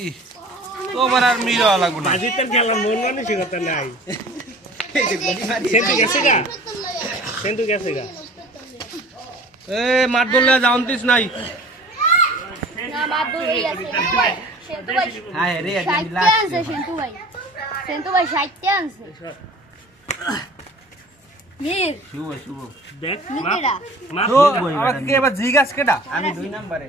ই তোমার আর মিরা লাগবো না। আজিতের গেলাম মন মানসিকতা নাই। সেন্তু গেছে গা? সেন্তু গেছে গা? এ মাঠ বললে যাওনতিস নাই। না এই আছে। সেন্তু ভাই হায় রে সাইতে আনছে সেন্তু ভাই। সেন্তু ভাই সাইতে আনছে মির শুভ শুভ। দেখ মিকেরা আমাকে কি এবার জিগাস কেডা? আমি দুই নাম্বারে।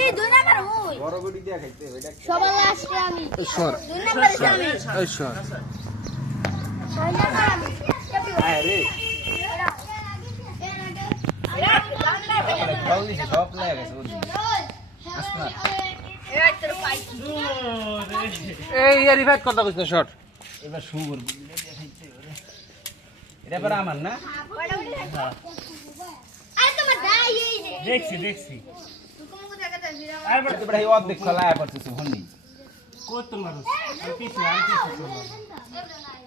এই দুই নাম্বার হই বড় গুড়ি দিয়া খাইতে ওইটা সবার লাস্টে আমি। দুই নাম্বারে আমি এই সর। ছয় নাম্বার আমি। রে। খাওনি সব লাগে এই রিভাইট কথা কইছ না শর্ট এবার খাইতে ওরে এটা আমার না? দেখছি দেখছি। অর্ধেক পড়তেছে।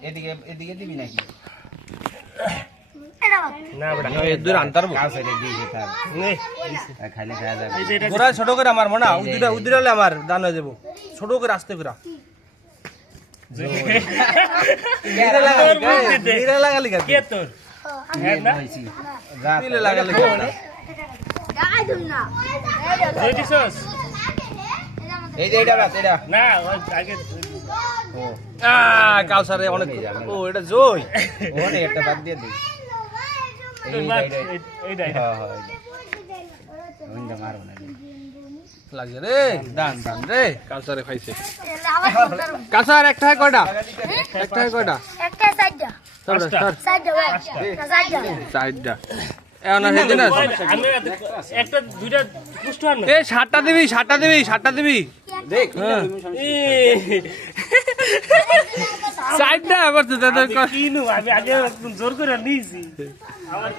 এদিকে এদিকে দিবি নাকি? ছোট করে আমার মনে উদিরা উদিরালে আমার দান হয়ে যাব। ছোট করে আসতে করে কাউসারে অনেক ও এটা জয় ওখানে একটা বাদ দিয়ে দিই এইটা এইটা। হ্যাঁ হ্যাঁ এইটা। মারবো না লাগে রে। দান দান। রে। কাউসারে খাইছে। আবার একটা কয়টা? একটা কয়টা? একটা চারটা। এ সাতটা দিবি সাতটা দিবি সাতটা দিবি। দেখ হ্যাঁ। চারটা আবার জোর করে নিয়েছি। আমার